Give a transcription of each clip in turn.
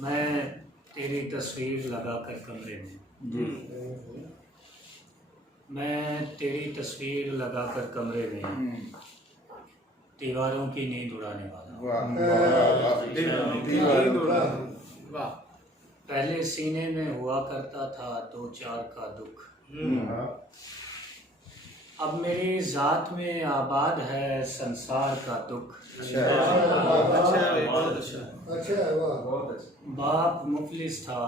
मैं तेरी तस्वीर लगाकर कमरे में, मैं तेरी तस्वीर लगाकर कमरे में दीवारों की नींद उड़ाने वाला। पहले सीने में हुआ करता था दो चार का दुख, अब मेरी जात में आबाद है संसार का दुख। बाप मुफलिस था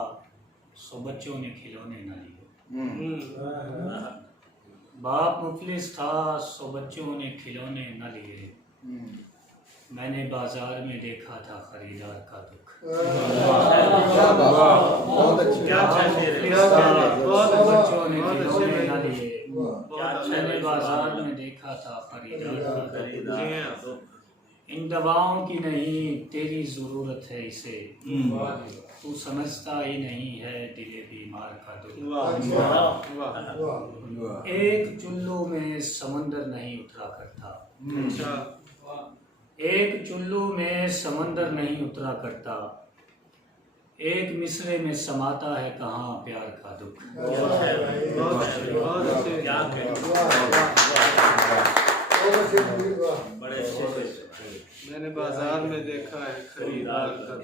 सो बच्चों ने खिलौने न लिए, बाप मुफलिस था सो बच्चों ने खिलौने न लिए। मैंने बाजार में देखा था खरीदार का दुख। बच्चों ने खिलौने न लिए, मैंने बाजार में देखा था खरीदार का दुख। इन दवाओं की नहीं तेरी जरूरत है इसे, तू समझता ही नहीं है दिले बीमार का दुख। एक चुल्लू में समंदर नहीं उतरा करता, एक चुल्लू में समंदर नहीं उतरा करता, एक मिसरे में समाता है कहाँ प्यार का दुख। मैंने बाजार में देखा है खरीदार का